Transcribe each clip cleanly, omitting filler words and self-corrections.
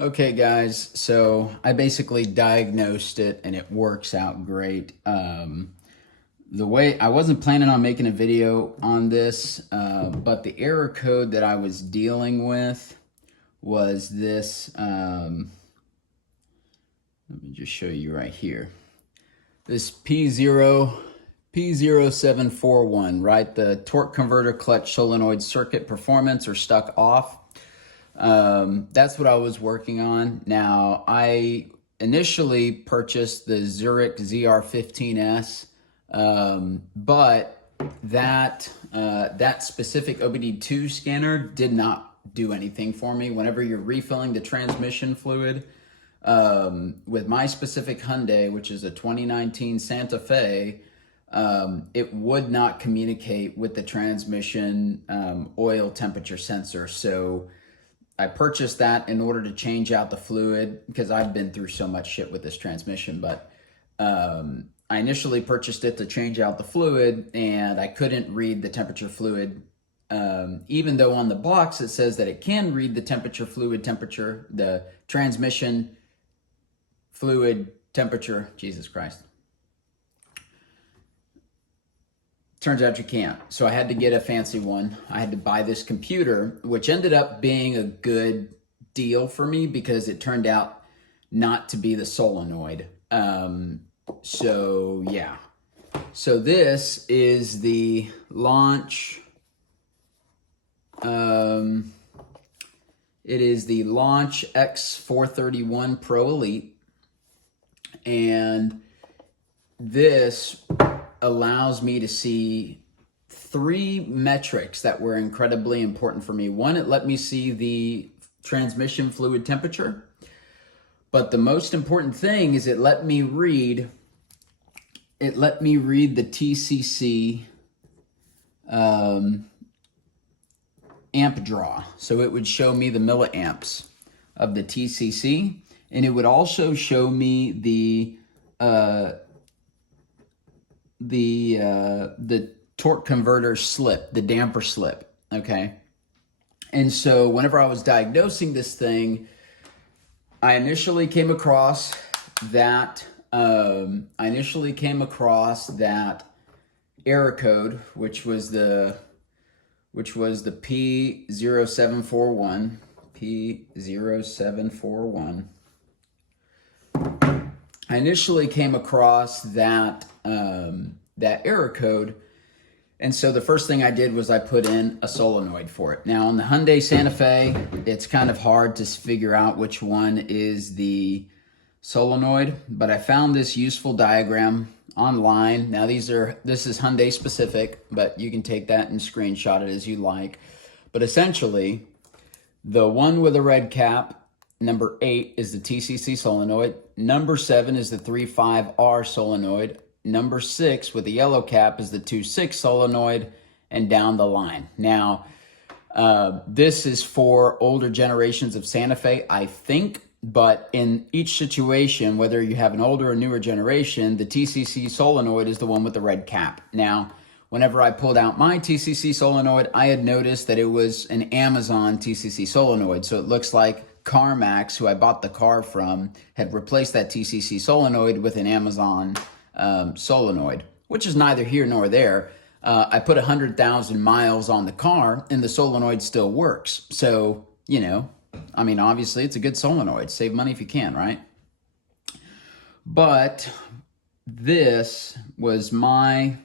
Okay, guys, so I basically diagnosed it and it works out great. The way I wasn't planning on making a video on this, but the error code that I was dealing with was this. Let me just show you right here. This P0741, right? The torque converter clutch solenoid circuit performance or stuck off. That's what I was working on. Now, I initially purchased the Zurich ZR15S, but that specific OBD2 scanner did not do anything for me. Whenever you're refilling the transmission fluid, with my specific Hyundai, which is a 2019 Santa Fe, it would not communicate with the transmission oil temperature sensor. So I purchased that in order to change out the fluid because I've been through so much shit with this transmission. But I initially purchased it to change out the fluid, and I couldn't read the temperature fluid, even though on the box it says that it can read the temperature fluid temperature, the transmission fluid temperature. Jesus Christ. Turns out you can't. So I had to get a fancy one. I had to buy this computer, which ended up being a good deal for me because it turned out not to be the solenoid. So yeah. So this is the launch. It is the Launch X431 Pro Elite. And this allows me to see three metrics that were incredibly important for me. One, it let me see the transmission fluid temperature. But the most important thing is it let me read the TCC amp draw. So it would show me the milliamps of the TCC, and it would also show me the torque converter slip, the damper slip, okay? And so whenever I was diagnosing this thing, I initially came across that error code, which was the P0741. I initially came across that error code, and so the first thing I did was I put in a solenoid for it. Now on the Hyundai Santa Fe, it's kind of hard to figure out which one is the solenoid, but I found this useful diagram online. Now this is Hyundai specific, but you can take that and screenshot it as you like. But essentially, the one with a red cap, number 8 is the TCC solenoid. Number 7 is the 35R solenoid. Number 6 with the yellow cap is the 26 solenoid, and down the line. Now, this is for older generations of Santa Fe, I think, but in each situation, whether you have an older or newer generation, the TCC solenoid is the one with the red cap. Now, whenever I pulled out my TCC solenoid, I had noticed that it was an Amazon TCC solenoid. So it looks like CarMax, who I bought the car from, had replaced that TCC solenoid with an Amazon solenoid, which is neither here nor there. I put 100,000 miles on the car and the solenoid still works. So, you know, I mean, obviously it's a good solenoid. Save money if you can, right? But this was my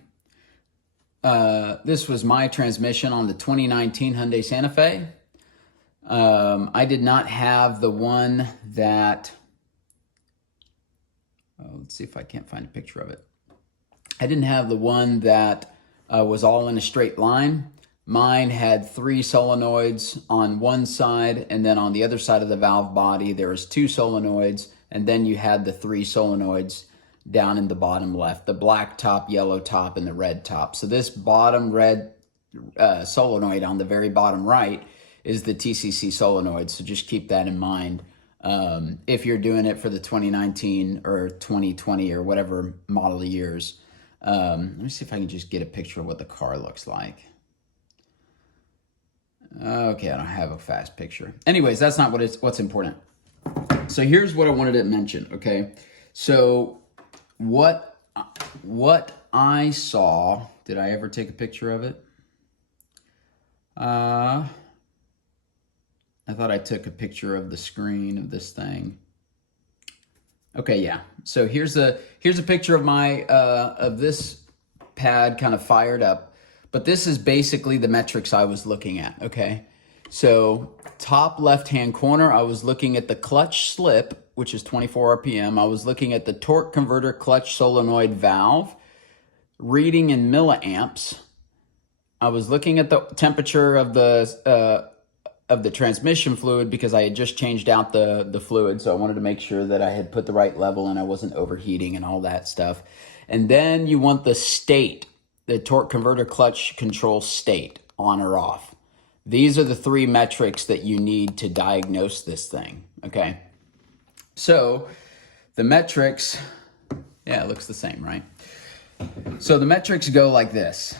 transmission on the 2019 Hyundai Santa Fe. I did not have the one that, let's see if I can't find a picture of it. I didn't have the one that was all in a straight line. Mine had 3 solenoids on one side, and then on the other side of the valve body, there was 2 solenoids, and then you had the 3 solenoids down in the bottom left, the black top, yellow top, and the red top. So this bottom red solenoid on the very bottom right is the TCC solenoid. So just keep that in mind if you're doing it for the 2019 or 2020 or whatever model of years. Let me see if I can just get a picture of what the car looks like. Okay, I don't have a fast picture. Anyways, that's not what's important. So here's what I wanted to mention, okay? So what I saw, did I ever take a picture of it? I thought I took a picture of the screen of this thing. Okay, yeah. So here's a picture of my of this pad kind of fired up. But this is basically the metrics I was looking at, okay? So top left-hand corner, I was looking at the clutch slip, which is 24 RPM. I was looking at the torque converter clutch solenoid valve, reading in milliamps. I was looking at the temperature of the transmission fluid because I had just changed out the fluid, so I wanted to make sure that I had put the right level and I wasn't overheating and all that stuff. And then you want the state, the torque converter clutch control state, on or off. These are the three metrics that you need to diagnose this thing, okay? So the metrics, yeah, it looks the same, right? So the metrics go like this.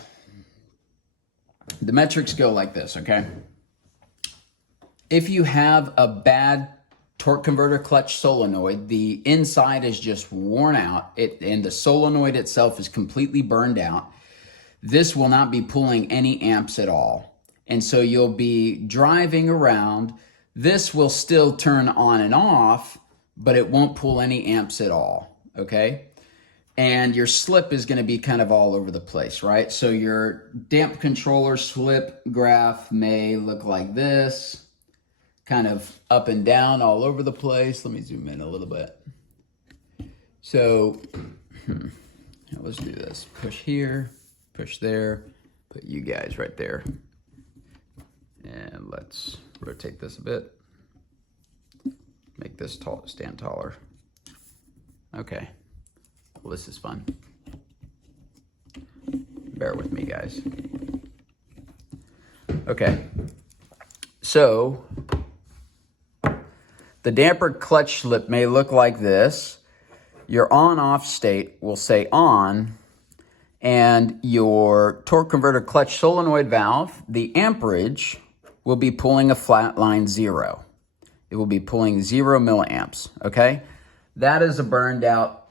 The metrics go like this, okay? If you have a bad torque converter clutch solenoid, the inside is just worn out, and the solenoid itself is completely burned out, this will not be pulling any amps at all. And so you'll be driving around. This will still turn on and off, but it won't pull any amps at all, okay? And your slip is going to be kind of all over the place, right? So your damp controller slip graph may look like this, kind of up and down all over the place. Let me zoom in a little bit. So let's do this. Push here, push there, put you guys right there. And let's rotate this a bit. Make this stand taller. Okay. Well, this is fun. Bear with me, guys. Okay. So the damper clutch slip may look like this. Your on-off state will say on, and your torque converter clutch solenoid valve, the amperage, will be pulling a flat line 0. It will be pulling 0 milliamps, okay? That is a burned out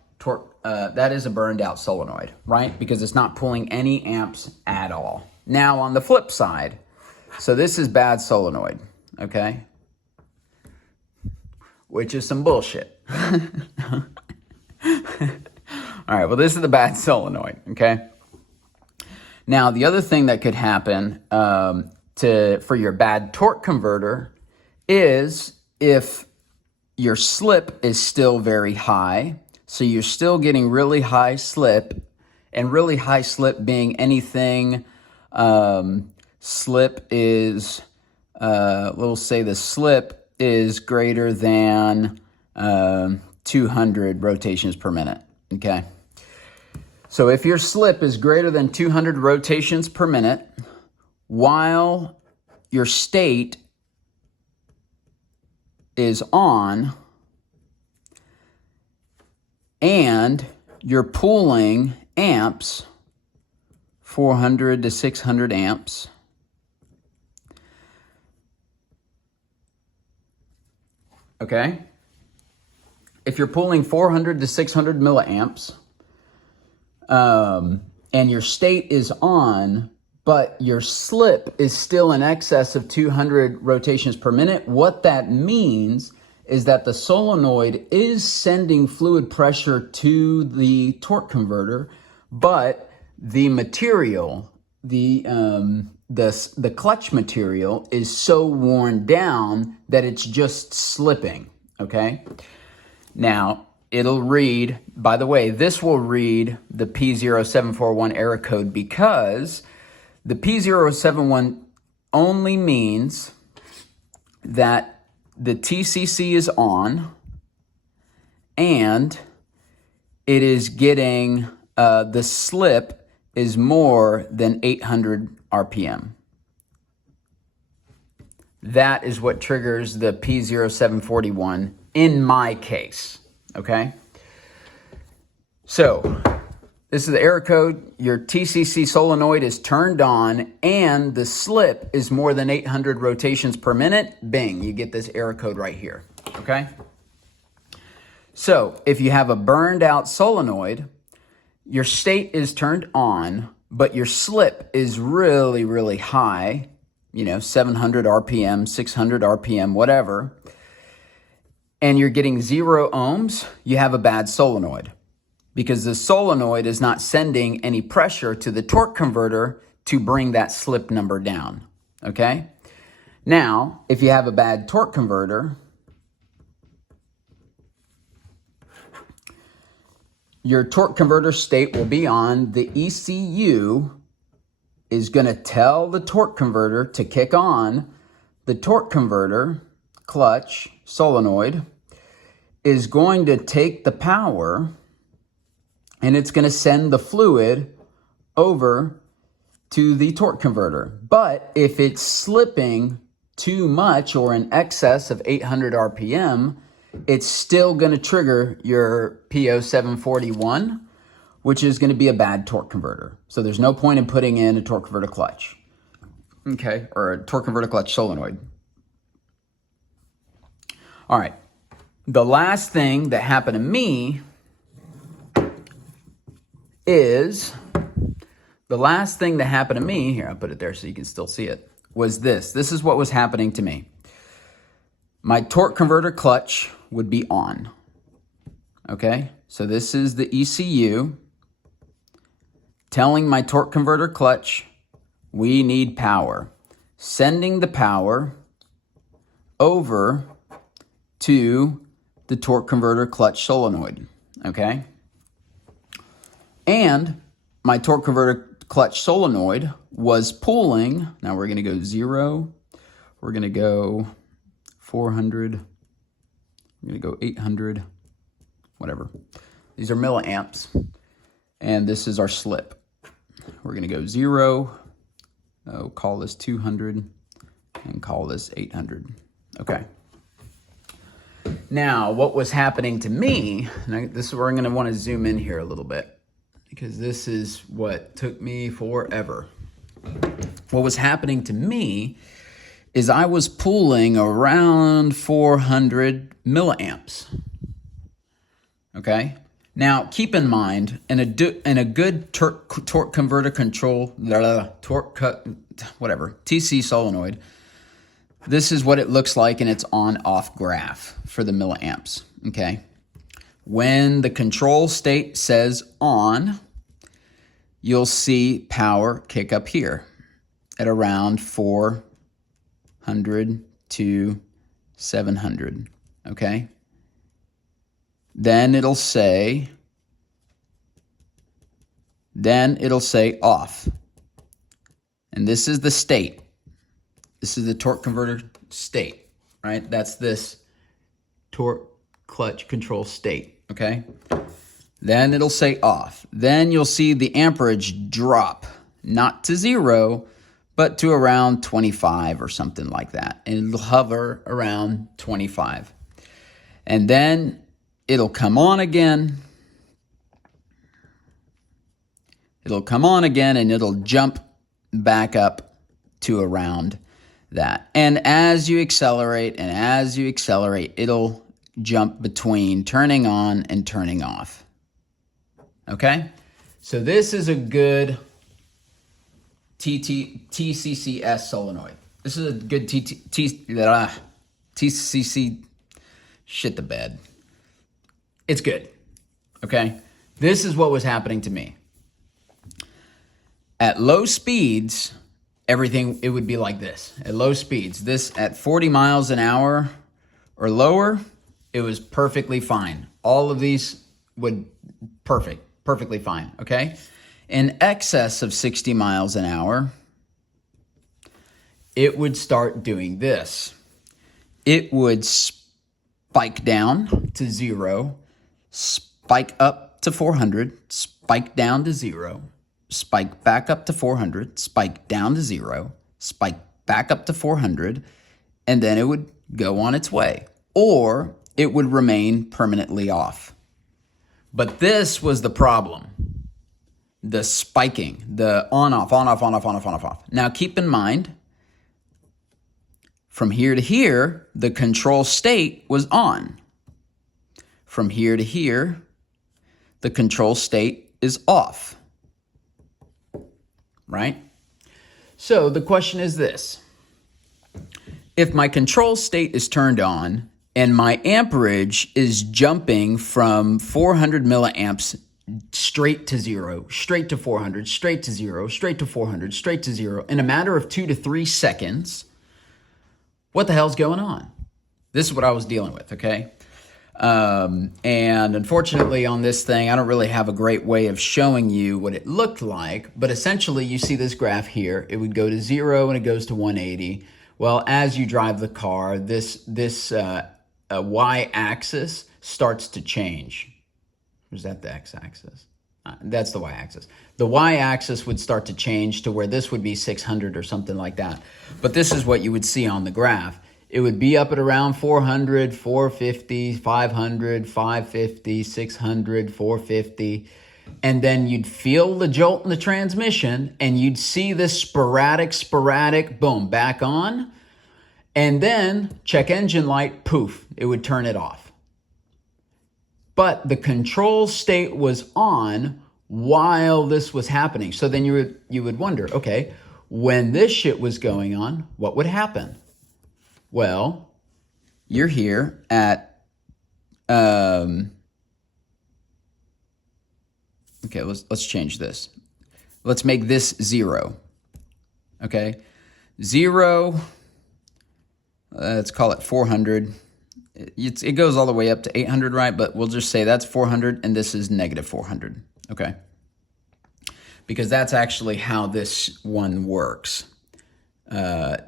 solenoid, right? Because it's not pulling any amps at all. Now on the flip side, so this is bad solenoid, okay? Which is some bullshit. All right, well, this is the bad solenoid, okay? Now, the other thing that could happen for your bad torque converter is if your slip is still very high, so you're still getting really high slip, and really high slip being anything, slip is, we'll say the slip is greater than 200 rotations per minute, okay? So if your slip is greater than 200 rotations per minute, while your state is on, and you're pulling amps, 400 to 600 amps, okay? If you're pulling 400 to 600 milliamps, and your state is on, but your slip is still in excess of 200 rotations per minute, what that means is that the solenoid is sending fluid pressure to the torque converter, but the material, the clutch material is so worn down that it's just slipping, okay? Now, it'll read, by the way, this will read the P0741 error code because the P071 only means that the TCC is on and it is getting, the slip is more than 800 RPM. That is what triggers the P0741 in my case, okay? So, this is the error code. Your TCC solenoid is turned on and the slip is more than 800 rotations per minute. Bing, you get this error code right here, okay? So if you have a burned out solenoid, your state is turned on, but your slip is really, really high, 700 RPM, 600 RPM, whatever, and you're getting 0 ohms, you have a bad solenoid, because the solenoid is not sending any pressure to the torque converter to bring that slip number down, okay? Now, if you have a bad torque converter, your torque converter state will be on. The ECU is going to tell the torque converter to kick on. The torque converter, clutch, solenoid, is going to take the power and it's going to send the fluid over to the torque converter. But if it's slipping too much or in excess of 800 RPM, it's still going to trigger your P0741, which is going to be a bad torque converter. So there's no point in putting in a torque converter clutch, okay, or a torque converter clutch solenoid. All right. The last thing that happened to me is, here, I'll put it there so you can still see it, was this. This is what was happening to me. My torque converter clutch would be on, okay? So this is the ECU telling my torque converter clutch, we need power. Sending the power over to the torque converter clutch solenoid, okay? And my torque converter clutch solenoid was pulling, now we're gonna go 0, we're gonna go 400, I'm gonna go 800, whatever. These are milliamps, and this is our slip. We're gonna go 0, call this 200, and call this 800, okay. Now, what was happening to me, and this is where I'm gonna wanna zoom in here a little bit, because this is what took me forever. What was happening to me is I was pulling around 400 milliamps, okay? Now, keep in mind, in a good torque converter control, TC solenoid, this is what it looks like in its on-off graph for the milliamps, okay? When the control state says on, you'll see power kick up here at around 400 to 700, okay? Then it'll say off. And this is the state. This is the torque converter state, right? That's this torque clutch control state, okay? Then it'll say off. Then you'll see the amperage drop, not to 0, but to around 25 or something like that. And it'll hover around 25. And then it'll come on again. It'll come on again and it'll jump back up to around that. And as you accelerate, it'll jump between turning on and turning off. Okay? So this is a good TCCS solenoid. This is a good TCC, shit the bed. It's good, okay? This is what was happening to me. At low speeds, everything, it would be like this. At low speeds, this at 40 miles an hour or lower, it was perfectly fine. All of these would perfectly fine, okay? In excess of 60 miles an hour, it would start doing this. It would spike down to 0, spike up to 400, spike down to 0, spike back up to 400, spike down to 0, spike back up to 400, and then it would go on its way. Or it would remain permanently off. But this was the problem. The spiking, the on-off, on-off, on-off, on-off, on-off. Now keep in mind, from here to here, the control state was on. from here to here, the control state is off, right? So the question is this. If my control state is turned on and my amperage is jumping from 400 milliamps straight to 0, straight to 400, straight to 0, straight to 400, straight to 0 in a matter of 2 to 3 seconds, what the hell's going on? This is what I was dealing with, okay? And unfortunately on this thing, I don't really have a great way of showing you what it looked like, but essentially you see this graph here. It would go to 0 and it goes to 180. Well, as you drive the car, this y-axis starts to change. Is that the x-axis? That's the y-axis. The y-axis would start to change to where this would be 600 or something like that. But this is what you would see on the graph. It would be up at around 400, 450, 500, 550, 600, 450. And then you'd feel the jolt in the transmission and you'd see this sporadic, boom, back on. And then check engine light, poof, it would turn it off. But the control state was on while this was happening. So then you would wonder, okay, when this shit was going on, what would happen? Well, you're here at, okay, let's change this. Let's make this 0, okay? 0, let's call it 400. It goes all the way up to 800, right? But we'll just say that's 400 and this is negative 400, okay? Because that's actually how this one works.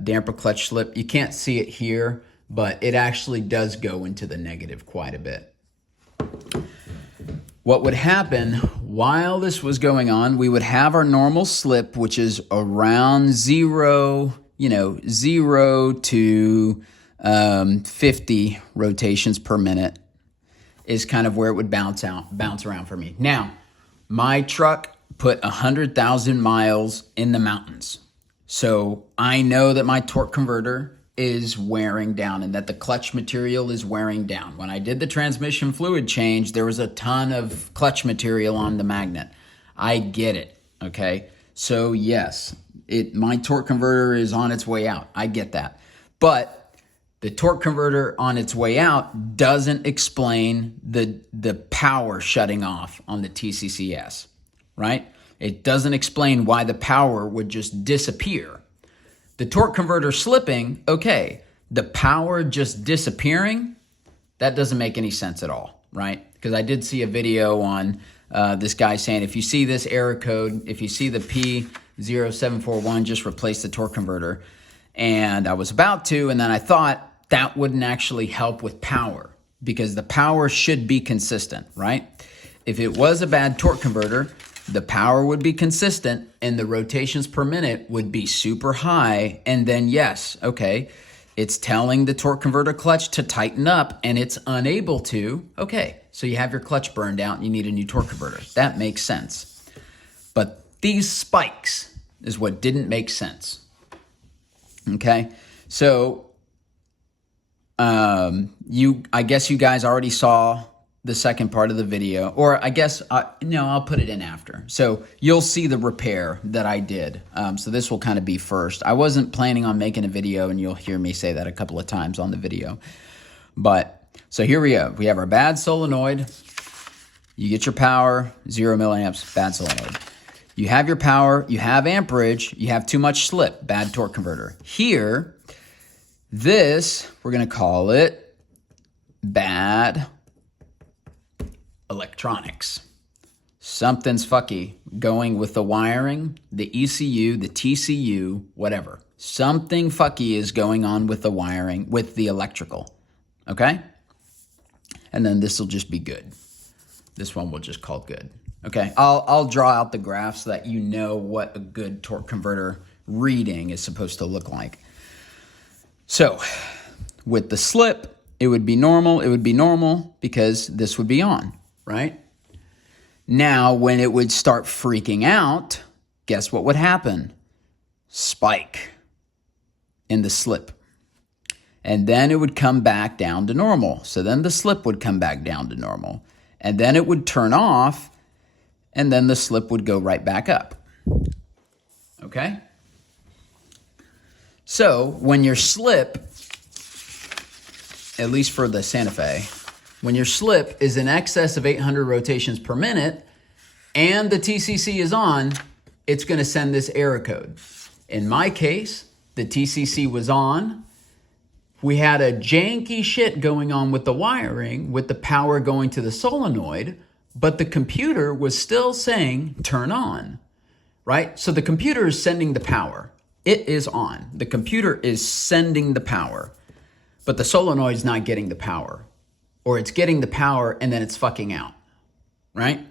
Damper clutch slip, you can't see it here, but it actually does go into the negative quite a bit. What would happen while this was going on, we would have our normal slip, which is around 0, 0 to 50 rotations per minute is kind of where it would bounce around for me. Now, my truck put 100,000 miles in the mountains. So I know that my torque converter is wearing down and that the clutch material is wearing down. When I did the transmission fluid change, there was a ton of clutch material on the magnet. I get it, okay? So yes, my torque converter is on its way out. I get that. But the torque converter on its way out doesn't explain the power shutting off on the TCCS, right? It doesn't explain why the power would just disappear. The torque converter slipping, okay. The power just disappearing, that doesn't make any sense at all, right? Because I did see a video on this guy saying, if you see this error code, if you see the P0741, just replace the torque converter. And I was about to, and then I thought that wouldn't actually help with power because the power should be consistent, right? If it was a bad torque converter, the power would be consistent and the rotations per minute would be super high. And then yes, okay, it's telling the torque converter clutch to tighten up and it's unable to. Okay, so you have your clutch burned out and you need a new torque converter. That makes sense. But these spikes is what didn't make sense. Okay, so I guess you guys already saw the second part of the video, or I guess, no, I'll put it in after. So you'll see the repair that I did. So this will kind of be first. I wasn't planning on making a video, and you'll hear me say that a couple of times on the video. But, so here we go. We have our bad solenoid. You get your power, 0 milliamps, bad solenoid. You have your power, you have amperage, you have too much slip, bad torque converter. Here, this, we're gonna call it bad electronics. Something's fucky going with the wiring, the ECU, the TCU, whatever. Something fucky is going on with the wiring, with the electrical, okay? And then this will just be good. This one we'll just call good, okay? I'll draw out the graph so that you know what a good torque converter reading is supposed to look like. So with the slip, it would be normal because this would be on, right? Now, when it would start freaking out, guess what would happen? Spike in the slip. and then it would come back down to normal. So then the slip would come back down to normal, and then it would turn off, and then the slip would go right back up. Okay? So when your slip, at least for the Santa Fe, when your slip is in excess of 800 rotations per minute and the TCC is on, it's going to send this error code. In my case, the TCC was on. We had a janky shit going on with the wiring, with the power going to the solenoid, but the computer was still saying turn on, right? So the computer is sending the power. It is on. The computer is sending the power, but the solenoid is not getting the power, or it's getting the power and then it's fucking out, right?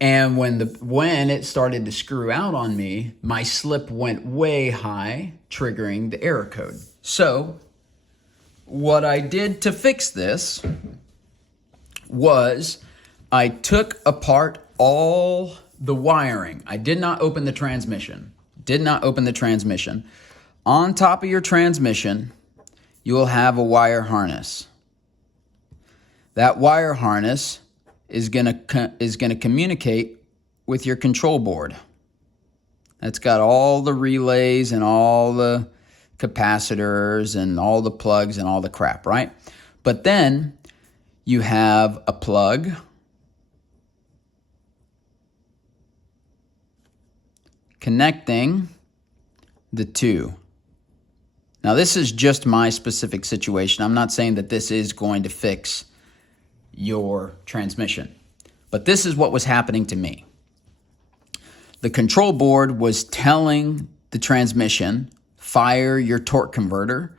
And when it started to screw out on me, my slip went way high, triggering the error code. So what I did to fix this was I took apart all the wiring. I did not open the transmission. On top of your transmission, you will have a wire harness. That wire harness is gonna communicate with your control board. That's got all the relays and all the capacitors and all the plugs and all the crap, right? But then you have a plug, connecting the two. Now this is just my specific situation. I'm not saying that this is going to fix your transmission, but this is what was happening to me. The control board was telling the transmission, fire your torque converter.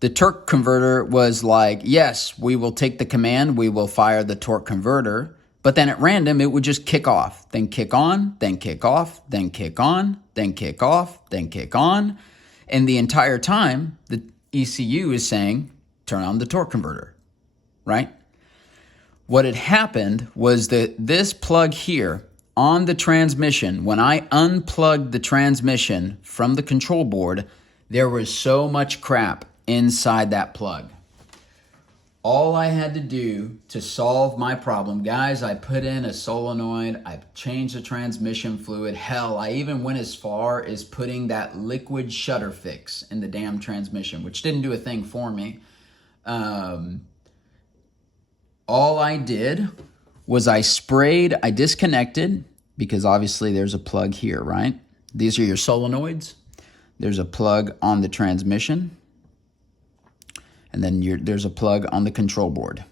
The torque converter was like, yes, we will take the command, we will fire the torque converter, but then at random, it would just kick off, then kick on, then kick off, then kick on, then kick off, then kick on. And the entire time, the ECU is saying, turn on the torque converter, right? What had happened was that this plug here on the transmission, when I unplugged the transmission from the control board, there was so much crap inside that plug. All I had to do to solve my problem, guys, I put in a solenoid, I changed the transmission fluid. Hell, I even went as far as putting that liquid shutter fix in the damn transmission, which didn't do a thing for me. All I did was I disconnected, because obviously there's a plug here, right? These are your solenoids. There's a plug on the transmission. And then there's a plug on the control board.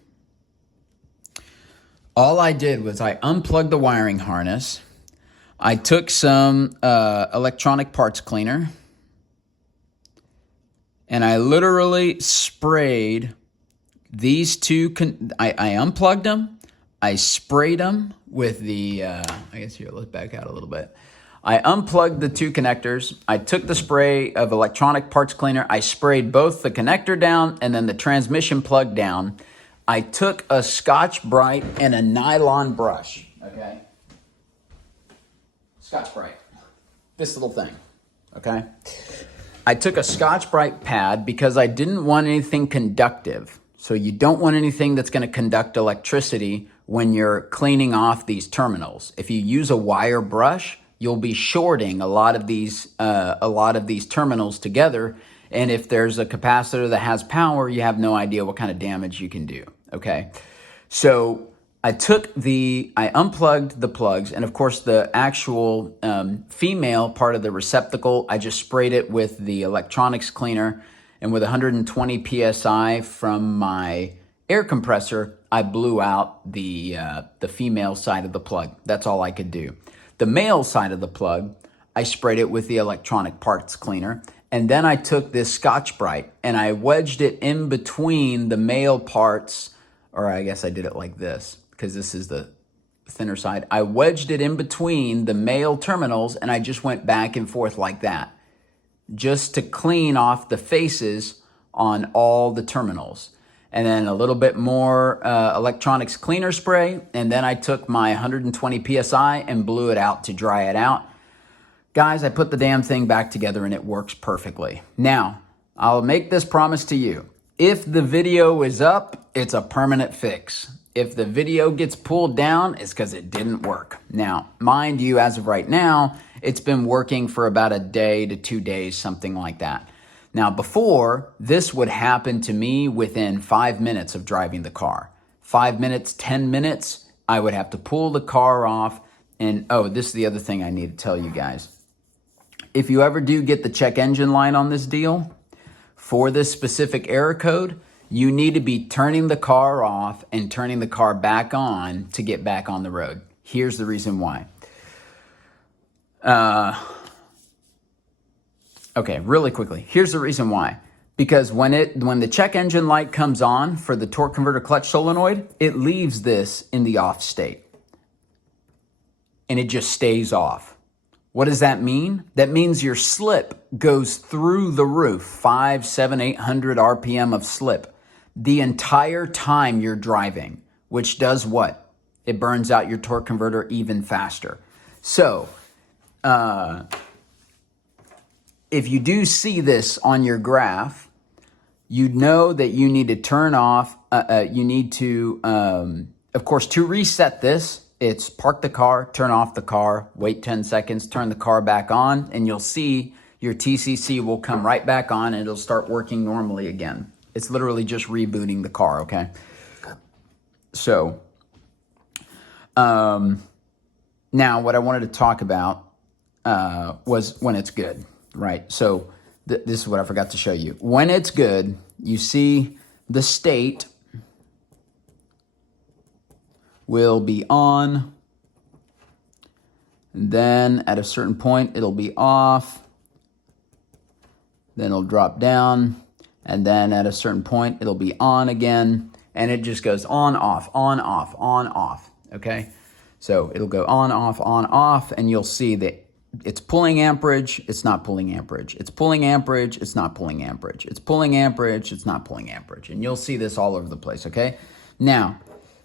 All I did was I unplugged the wiring harness. I took some electronic parts cleaner, and I literally sprayed these two. I unplugged them. I sprayed them with the, I guess here, let's back out a little bit. I unplugged the two connectors. I took the spray of electronic parts cleaner. I sprayed both the connector down and then the transmission plug down. I took a Scotch-Brite and a nylon brush, okay? Scotch-Brite, this little thing, okay? I took a Scotch-Brite pad because I didn't want anything conductive. So you don't want anything that's gonna conduct electricity when you're cleaning off these terminals. If you use a wire brush, you'll be shorting a lot of these terminals together. And if there's a capacitor that has power, you have no idea what kind of damage you can do, okay? So I unplugged the plugs, and of course the actual female part of the receptacle, I just sprayed it with the electronics cleaner, and with 120 PSI from my air compressor, I blew out the female side of the plug. That's all I could do. The male side of the plug, I sprayed it with the electronic parts cleaner, and then I took this Scotch-Brite and I wedged it in between the male parts, or I guess I did it like this because this is the thinner side. I wedged it in between the male terminals and I just went back and forth like that, just to clean off the faces on all the terminals. And then a little bit more electronics cleaner spray. And then I took my 120 PSI and blew it out to dry it out. Guys, I put the damn thing back together and it works perfectly. Now, I'll make this promise to you. If the video is up, it's a permanent fix. If the video gets pulled down, it's because it didn't work. Now, mind you, as of right now, it's been working for about a day to 2 days, something like that. Now, before, this would happen to me within 5 minutes of driving the car. 5 minutes, 10 minutes, I would have to pull the car off. And, oh, this is the other thing I need to tell you guys. If you ever do get the check engine light on this deal, for this specific error code, you need to be turning the car off and turning the car back on to get back on the road. Here's the reason why. Okay, really quickly. Here's the reason why. Because when the check engine light comes on for the torque converter clutch solenoid, it leaves this in the off state. And it just stays off. What does that mean? That means your slip goes through the roof, 500, 700, 800 RPM of slip the entire time you're driving, which does what? It burns out your torque converter even faster. So, if you do see this on your graph, you know that you need to turn off, you need to, of course, to reset this, it's park the car, turn off the car, wait 10 seconds, turn the car back on, and you'll see your TCC will come right back on and it'll start working normally again. It's literally just rebooting the car, okay? So, now what I wanted to talk about was when it's good, right? So this is what I forgot to show you. When it's good, you see the state will be on, then at a certain point it'll be off, then it'll drop down, and then at a certain point it'll be on again, and it just goes on, off, okay? So it'll go on, off, and you'll see that it's pulling amperage, it's not pulling amperage. It's pulling amperage, it's not pulling amperage. It's pulling amperage, it's not pulling amperage. And you'll see this all over the place, okay? Now,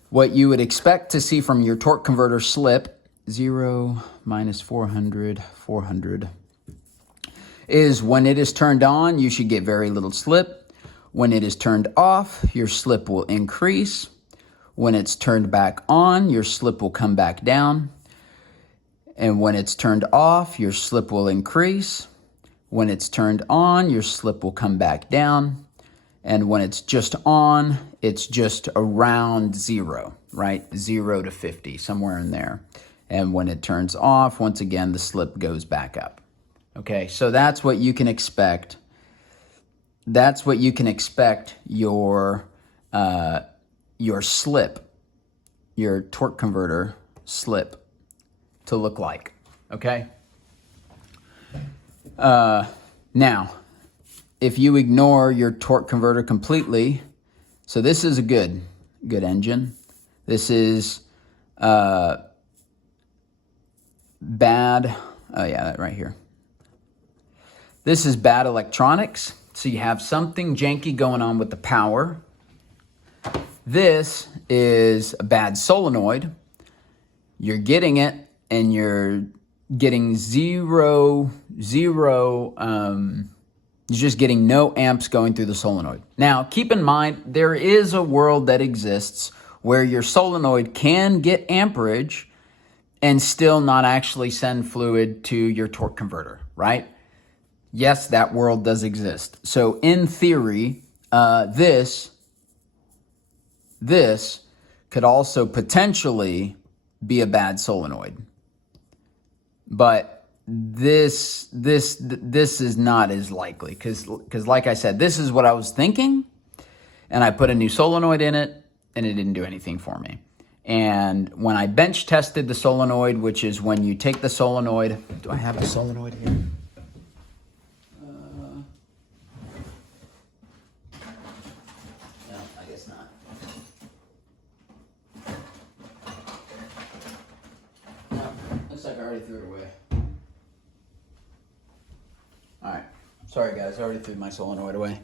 what you would expect to see from your torque converter slip, 0 minus 400, 400, is when it is turned on, you should get very little slip. When it is turned off, your slip will increase. When it's turned back on, your slip will come back down. And when it's turned off, your slip will increase. When it's turned on, your slip will come back down. And when it's just on, it's just around 0, right? 0 to 50, somewhere in there. And when it turns off, once again, the slip goes back up. Okay, so that's what you can expect. That's what you can expect your slip, your torque converter slip to look like, okay? Now, if you ignore your torque converter completely, so this is a good engine. This is bad, oh yeah, that right here. This is bad electronics. So you have something janky going on with the power. This is a bad solenoid. You're getting it and you're getting you're just getting no amps going through the solenoid. Now, keep in mind, there is a world that exists where your solenoid can get amperage and still not actually send fluid to your torque converter, right? Yes, that world does exist. So in theory, this could also potentially be a bad solenoid. But this is not as likely because like I said, this is what I was thinking, and I put a new solenoid in it and it didn't do anything for me. And when I bench tested the solenoid, which is when you take the solenoid, do I have a solenoid here? No, I guess not. No, looks like I already threw it away. All right, sorry guys, I already threw my solenoid away.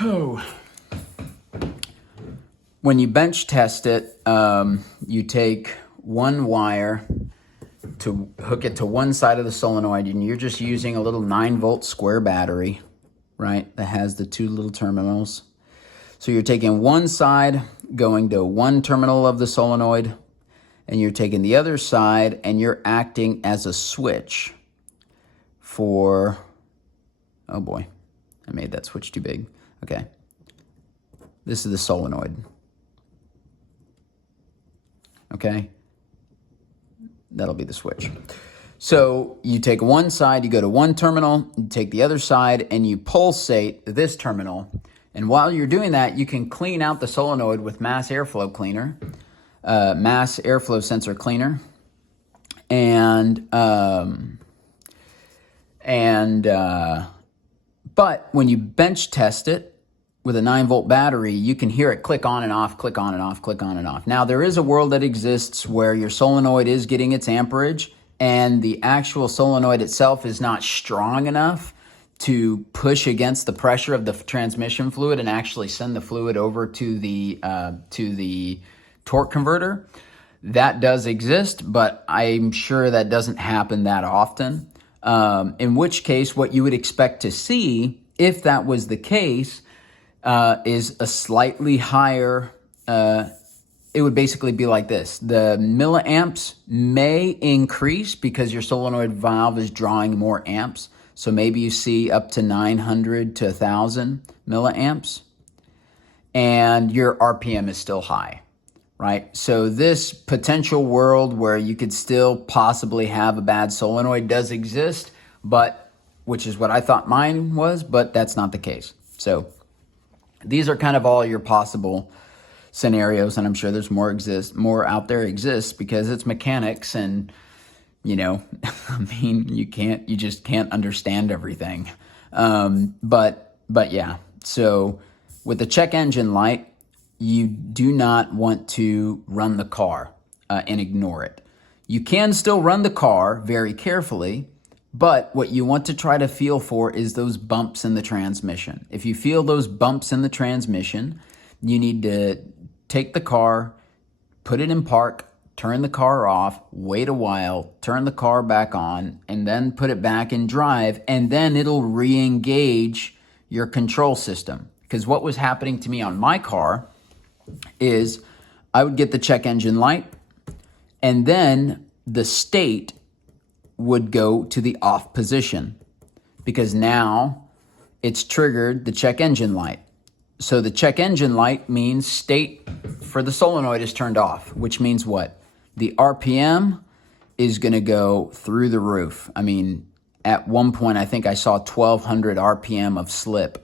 Oh. When you bench test it, you take one wire to hook it to one side of the solenoid, and you're just using a little 9-volt square battery, right? That has the two little terminals. So you're taking one side, going to one terminal of the solenoid, and you're taking the other side and you're acting as a switch for, oh boy, I made that switch too big. Okay. This is the solenoid. Okay. That'll be the switch. So you take one side, you go to one terminal, you take the other side, and you pulsate this terminal. And while you're doing that, you can clean out the solenoid with mass airflow cleaner, mass airflow sensor cleaner. But when you bench test it with a 9-volt battery, you can hear it click on and off, click on and off, click on and off. Now, there is a world that exists where your solenoid is getting its amperage and the actual solenoid itself is not strong enough to push against the pressure of the transmission fluid and actually send the fluid over to the torque converter. That does exist, but I'm sure that doesn't happen that often. In which case, what you would expect to see, if that was the case, is a slightly higher, it would basically be like this. The milliamps may increase because your solenoid valve is drawing more amps. So maybe you see up to 900 to 1,000 milliamps, and your RPM is still high, right? So this potential world where you could still possibly have a bad solenoid does exist, but which is what I thought mine was, but that's not the case. So these are kind of all your possible scenarios, and I'm sure there's more out there exists because it's mechanics, and I mean, you just can't understand everything. But yeah, so with the check engine light, you do not want to run the car and ignore it. You can still run the car very carefully, but what you want to try to feel for is those bumps in the transmission. If you feel those bumps in the transmission, you need to take the car, put it in park, turn the car off, wait a while, turn the car back on, and then put it back in drive, and then it'll re-engage your control system. Because what was happening to me on my car is I would get the check engine light, and then the state would go to the off position because now it's triggered the check engine light. So the check engine light means state for the solenoid is turned off, which means what? The RPM is going to go through the roof. I mean, at one point, I think I saw 1,200 RPM of slip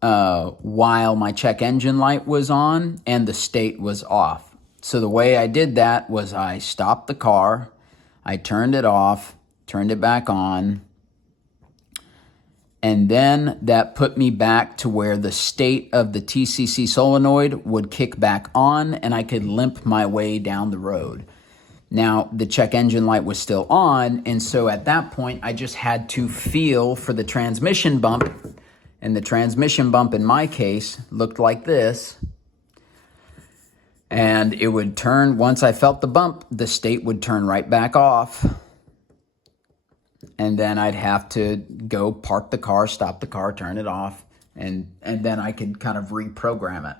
while my check engine light was on and the state was off. So the way I did that was I stopped the car, I turned it off, turned it back on, and then that put me back to where the state of the TCC solenoid would kick back on and I could limp my way down the road. Now, the check engine light was still on, and so at that point, I just had to feel for the transmission bump, and the transmission bump in my case looked like this. And it would turn, once I felt the bump, the state would turn right back off. And then I'd have to go park the car, stop the car, turn it off, and then I could kind of reprogram it.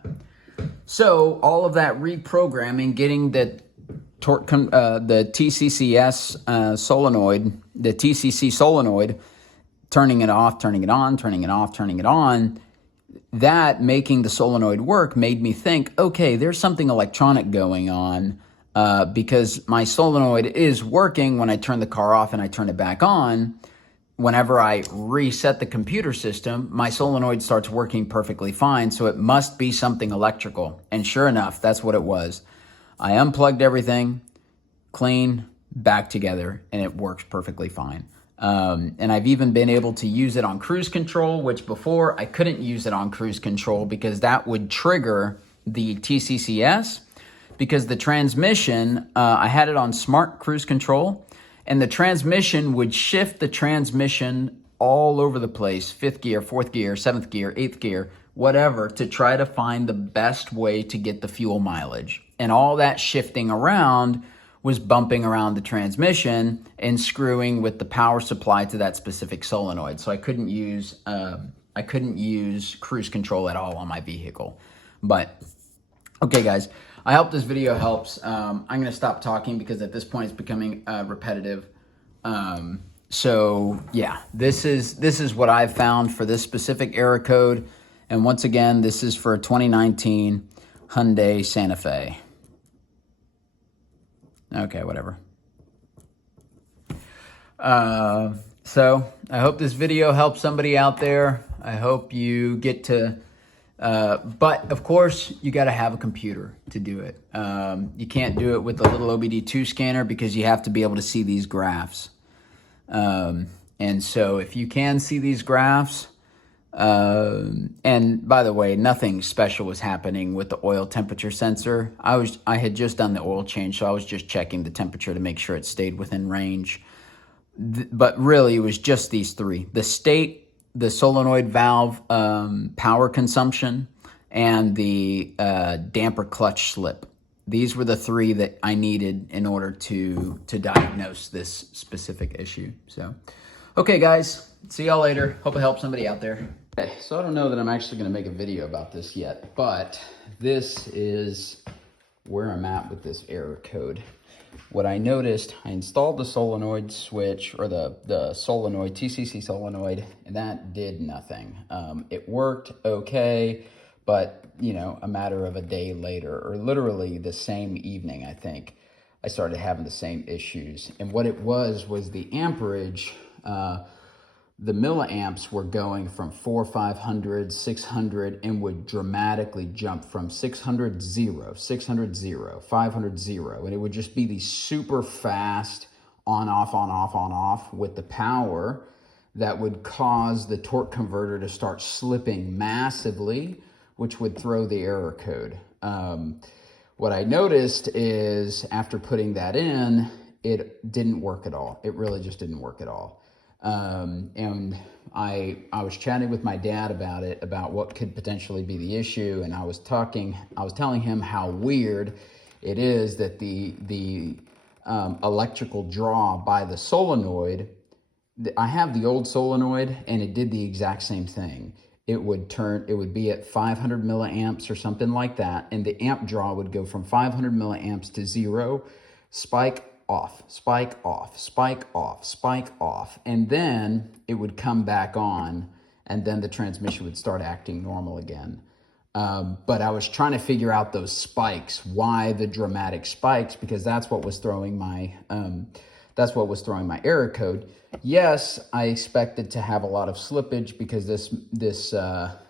So all of that reprogramming, getting the TCCS solenoid, the TCC solenoid, turning it off, turning it on, turning it off, turning it on, that making the solenoid work made me think, okay, there's something electronic going on. Because my solenoid is working when I turn the car off and I turn it back on. Whenever I reset the computer system, my solenoid starts working perfectly fine, so it must be something electrical. And sure enough, that's what it was. I unplugged everything, clean, back together, and it works perfectly fine. And I've even been able to use it on cruise control, which before I couldn't use it on cruise control because that would trigger the TCCS. Because the transmission, I had it on smart cruise control, and the transmission would shift the transmission all over the place, 5th gear, 4th gear, 7th gear, 8th gear, whatever, to try to find the best way to get the fuel mileage. And all that shifting around was bumping around the transmission and screwing with the power supply to that specific solenoid. So I couldn't use cruise control at all on my vehicle. But okay, guys, I hope this video helps. I'm going to stop talking because at this point it's becoming repetitive. So yeah, this is what I've found for this specific error code. And once again, this is for a 2019 Hyundai Santa Fe. Okay, whatever. So I hope this video helps somebody out there. I hope you get to, but of course you got to have a computer to do it. You can't do it with the little OBD2 scanner because you have to be able to see these graphs. And so if you can see these graphs, and by the way, nothing special was happening with the oil temperature sensor. I had just done the oil change, so I was just checking the temperature to make sure it stayed within range. But really, it was just these three: the state, the solenoid valve power consumption, and the damper clutch slip. These were the three that I needed in order to diagnose this specific issue. So, okay, guys, see y'all later. Hope it helps somebody out there. Okay, so I don't know that I'm actually going to make a video about this yet, but this is where I'm at with this error code. What I noticed, I installed the solenoid switch, or the solenoid, TCC solenoid, and that did nothing. It worked okay, but, you know, a matter of a day later, or literally the same evening, I think, I started having the same issues. And what it was the amperage, the milliamps were going from 400, 500, 600, and would dramatically jump from 600, 0, 600, 0, 500, 0. And it would just be these super fast on, off, on, off, on, off with the power that would cause the torque converter to start slipping massively, which would throw the error code. What I noticed is after putting that in, it didn't work at all. It really just didn't work at all. And I was chatting with my dad about it, about what could potentially be the issue. And I was telling him how weird it is that the electrical draw by the solenoid, I have the old solenoid and it did the exact same thing. It would be at 500 milliamps or something like that. And the amp draw would go from 500 milliamps to 0, spike off, spike off, spike off, spike off. And then it would come back on, and then the transmission would start acting normal again. But I was trying to figure out those spikes, why the dramatic spikes, because that's what was throwing my error code. Yes, I expected to have a lot of slippage because this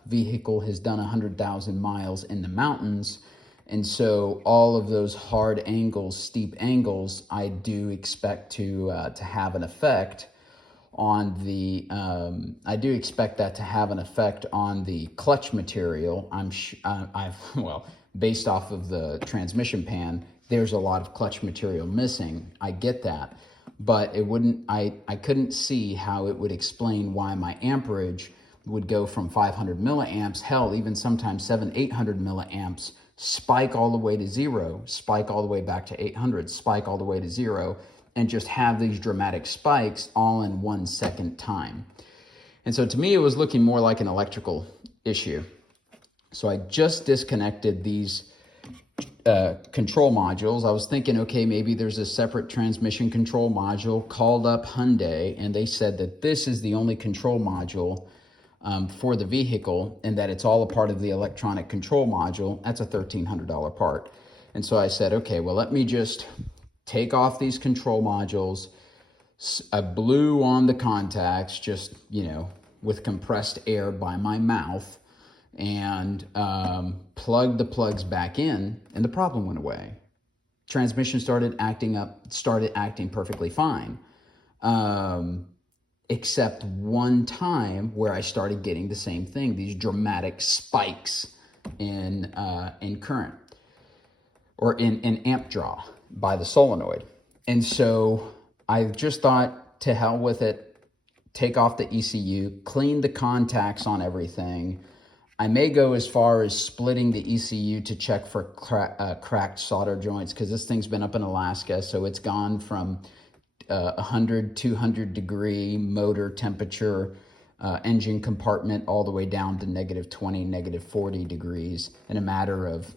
vehicle has done 100,000 miles in the mountains. And so all of those hard angles, steep angles, I do expect to have an effect on the, I do expect that to have an effect on the clutch material. Well, based off of the transmission pan, there's a lot of clutch material missing. I get that, but it wouldn't, I couldn't see how it would explain why my amperage would go from 500 milliamps, hell, even sometimes 800 milliamps, spike all the way to 0, spike all the way back to 800, spike all the way to 0, and just have these dramatic spikes all in 1 second time. And so to me, it was looking more like an electrical issue. So I just disconnected these control modules. I was thinking, okay, maybe there's a separate transmission control module. Called up Hyundai, and they said that this is the only control module for the vehicle, and that it's all a part of the electronic control module. That's a $1,300 part. And so I said, okay, well, let me just take off these control modules. I blew on the contacts, just, you know, with compressed air by my mouth, and plugged the plugs back in, and the problem went away. Transmission started acting perfectly fine. Except one time where I started getting the same thing, these dramatic spikes in current, or in amp draw by the solenoid. And so I just thought, to hell with it, take off the ECU, clean the contacts on everything, I may go as far as splitting the ECU to check for cracked solder joints, because this thing's been up in Alaska, so it's gone from 100, 200 degree motor temperature engine compartment all the way down to -20, -40 degrees in a matter of,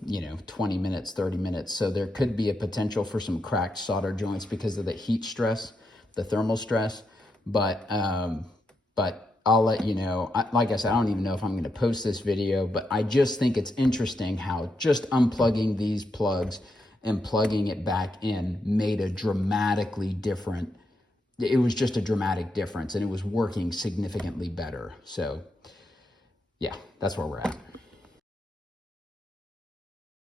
20 minutes, 30 minutes. So there could be a potential for some cracked solder joints because of the heat stress, the thermal stress. But I'll let you know. Like I said, I don't even know if I'm going to post this video, but I just think it's interesting how just unplugging these plugs and plugging it back in made a dramatically different, it was just a dramatic difference, and it was working significantly better. So yeah, that's where we're at.